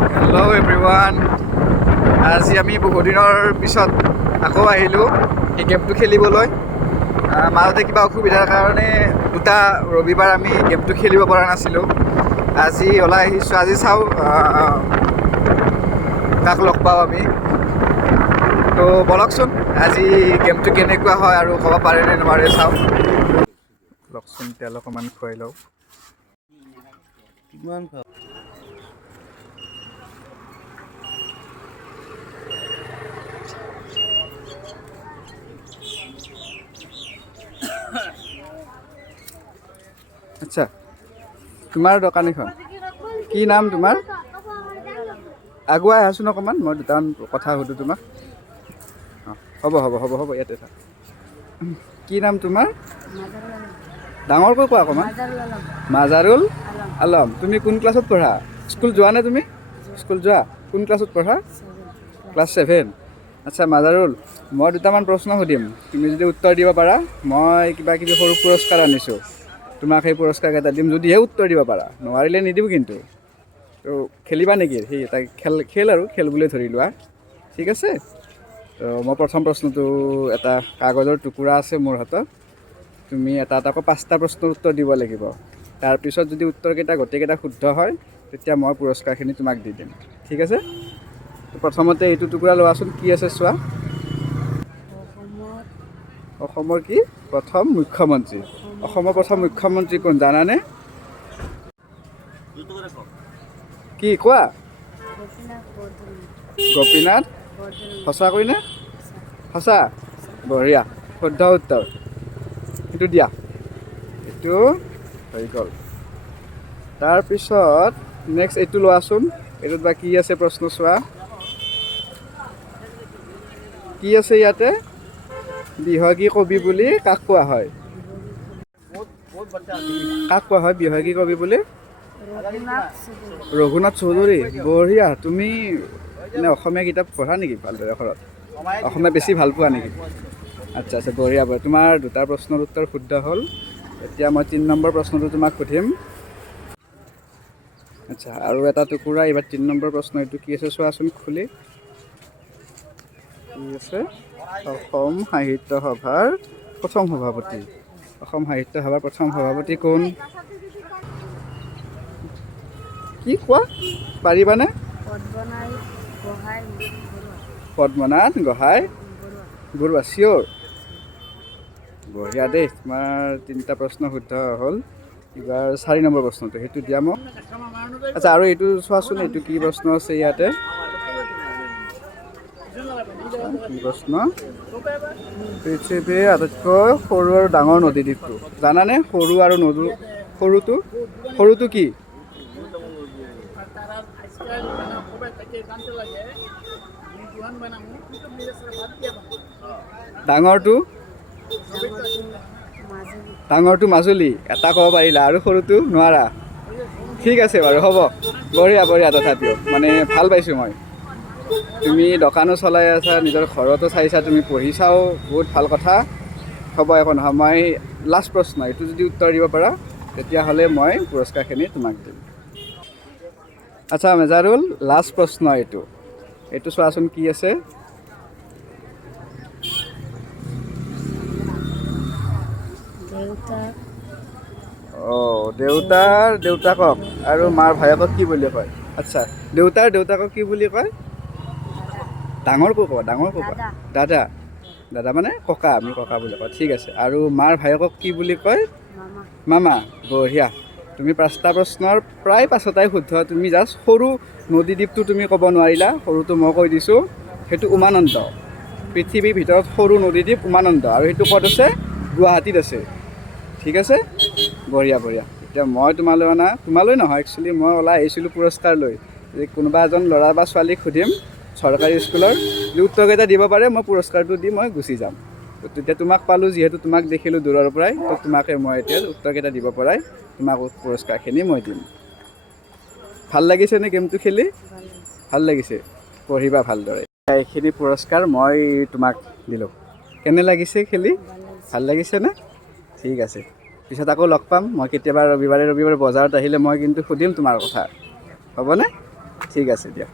Hello everyone. আজি আমি বহুত দিনৰ পিছত আকৌ আহিলোঁ এই গেমটো খেলিবলৈ। মাজতে কিবা অসুবিধাৰ কাৰণে দুটা ৰবিবাৰ আমি গেমটো খেলিব পৰা নাছিলোঁ। আজি ওলাই আহিছোঁ। আজি চাওঁ কাক লগ পাওঁ আমি। তো বলকচোন আজি গেমটো কেনেকুৱা হয় আৰু ক'ব পাৰে নে নোৱাৰে চাওঁ। লকচোন তেল অকণমান খুৱাই লওঁ। কিমান আচ্ছা, তোমাৰ দোকানীখন কি নাম তোমাৰ? আগুৱাই আহাচোন অকণমান, মই দুটামান কথা সুধোঁ তোমাক। হ'ব ইয়াতে থাক। কি নাম তোমাৰ? ডাঙৰকৈ কোৱা অকণমান। মাজাৰুল আলম। তুমি কোন ক্লাছত পঢ়া? স্কুল যোৱা নে তুমি? স্কুল যোৱা? কোন ক্লাছত পঢ়া? ক্লাছ 7। আচ্ছা মাজাৰুল, মই দুটামান প্ৰশ্ন সুধিম, তুমি যদি উত্তৰ দিব পাৰা মই কিবা কিবি সৰু পুৰস্কাৰ আনিছোঁ, তোমাক সেই পুৰস্কাৰকেইটা দিম যদিহে উত্তৰ দিব পাৰা, নোৱাৰিলে নিদিওঁ কিন্তু। তো খেলিবা নেকি? সেই এটা খেল বুলি ধৰি লোৱা, ঠিক আছে? তো মই প্ৰথম প্ৰশ্নটো, এটা কাগজৰ টুকুৰা আছে মোৰ হাতত, তুমি এটাকৈ 5টা প্ৰশ্নৰ উত্তৰ দিব লাগিব। তাৰপিছত যদি উত্তৰকেইটা গোটেইকেইটা শুদ্ধ হয় তেতিয়া মই পুৰস্কাৰখিনি তোমাক দি দিম, ঠিক আছে? তো প্ৰথমতে এইটো টুকুৰা লোৱাচোন, কি আছে চোৱা। অসমৰ কি? প্ৰথম মুখ্যমন্ত্ৰী। অসমৰ প্ৰথম মুখ্যমন্ত্ৰী কোন জানানে? কি কোৱা? গোপীনাথ। সঁচাকৈ নে? সঁচা? বঢ়িয়া, শুদ্ধ উত্তৰ। এইটো দিয়া, এইটো হৈ গ'ল। তাৰপিছত নেক্সট এইটো লোৱাচোন, এইটোত বা কি আছে প্ৰশ্ন চোৱা। কি আছে ইয়াতে? বিহগী কবি বুলি কাক কোৱা হয়? কাক কোৱা হয় বিহগী কবি বুলি? ৰঘুনাথ চৌধুৰী। বঢ়িয়া, তুমি এনে অসমীয়া কিতাপ পঢ়া নেকি ভালদৰে ঘৰত? অসমীয়া বেছি ভাল পোৱা নেকি? আচ্ছা বঢ়িয়া। তোমাৰ দুটা প্ৰশ্নৰ উত্তৰ শুদ্ধ হ'ল। এতিয়া মই 3 নম্বৰ প্ৰশ্নটো তোমাক সুধিম। আচ্ছা, আৰু এটা টুকুৰা, এইবাৰ 3 নম্বৰ প্ৰশ্ন। এইটো কি আছে চোৱাচোন খুলি। কি আছে? অসম সাহিত্য সভাৰ প্ৰথম সভাপতি। অসম সাহিত্য সভাৰ প্ৰথম সভাপতি কোন? কি কোৱা? পাৰিবানে? পদ্মনাথ গোহাঁই বৰুৱা। চিয়'ৰ? বঢ়িয়া দেই, তোমাৰ 3টা প্ৰশ্ন শুদ্ধ হ'ল। এইবাৰ 4 নম্বৰ প্ৰশ্নটো, সেইটো দিয়া মোক। আচ্ছা, আৰু এইটো চোৱাচোন, এইটো কি প্ৰশ্ন আছে ইয়াতে? কি প্ৰশ্ন? পৃথিৱীৰ আটাইতকৈ সৰু আৰু ডাঙৰ নদী দ্বীপটো জানানে? সৰু আৰু সৰুটো কি? ডাঙৰটো মাজুলী। এটা ক'ব পাৰিলা, আৰু সৰুটো নোৱাৰা? ঠিক আছে বাৰু, হ'ব। বঢ়িয়া তথাপিও মানে ভাল পাইছোঁ মই। তুমি দোকানো চলাই আছা, নিজৰ ঘৰতো চাইছা, তুমি পঢ়িছাও, বহুত ভাল কথা। হ'ব, একো নহয়। মই লাষ্ট প্ৰশ্ন, এইটো যদি উত্তৰ দিব পাৰা তেতিয়াহ'লে মই পুৰস্কাৰখিনি তোমাক দিম। আচ্ছা মেজাৰুল, লাষ্ট প্ৰশ্ন এইটো চোৱাচোন কি আছে। দেউতাৰ দেউতাকক আৰু মাৰ ভায়েকক কি বুলি কয়? আচ্ছা, দেউতাৰ দেউতাকক কি বুলি কয়? ডাঙৰকৈ ক'বা। দাদা মানে ককা, আমি ককা বুলি কওঁ, ঠিক আছে। আৰু মাৰ ভায়েকক কি বুলি কয়? মামা। বঢ়িয়া, তুমি 5টা প্ৰশ্নৰ প্ৰায় 5টাই শুদ্ধ। তুমি জাষ্ট সৰু নদীদ্বীপটো তুমি ক'ব নোৱাৰিলা, সৰুটো মই কৈ দিছোঁ। সেইটো উমানন্দ, পৃথিৱীৰ ভিতৰত সৰু নদীদ্বীপ উমানন্দ, আৰু সেইটো ক'ত আছে? গুৱাহাটীত আছে, ঠিক আছে? বঢ়িয়া। এতিয়া মই তোমালৈ নহয়, একচুৱেলি মই ওলাই আহিছিলোঁ পুৰস্কাৰ লৈ। যে কোনোবা এজন ল'ৰা বা ছোৱালীক সুধিম চৰকাৰী স্কুলৰ, যদি উত্তৰকেইটা দিব পাৰে মই পুৰস্কাৰটো দি মই গুচি যাম। তেতিয়া তোমাক পালোঁ, যিহেতু তোমাক দেখিলোঁ দূৰৰ পৰাই, তো তোমাকে মই এতিয়া উত্তৰকেইটা দিব পৰাই তোমাক পুৰস্কাৰখিনি মই দিম। ভাল লাগিছেনে গেমটো খেলি? ভাল লাগিছে? পঢ়িবা ভালদৰে। এইখিনি পুৰস্কাৰ মই তোমাক দিলোঁ। কেনে লাগিছে খেলি? ভাল লাগিছেনে? ঠিক আছে, পিছত আকৌ লগ পাম। মই কেতিয়াবা ৰবিবাৰে বজাৰত আহিলে মই কিন্তু সুধিম তোমাৰ কথা, হ'বনে? ঠিক আছে দিয়ক।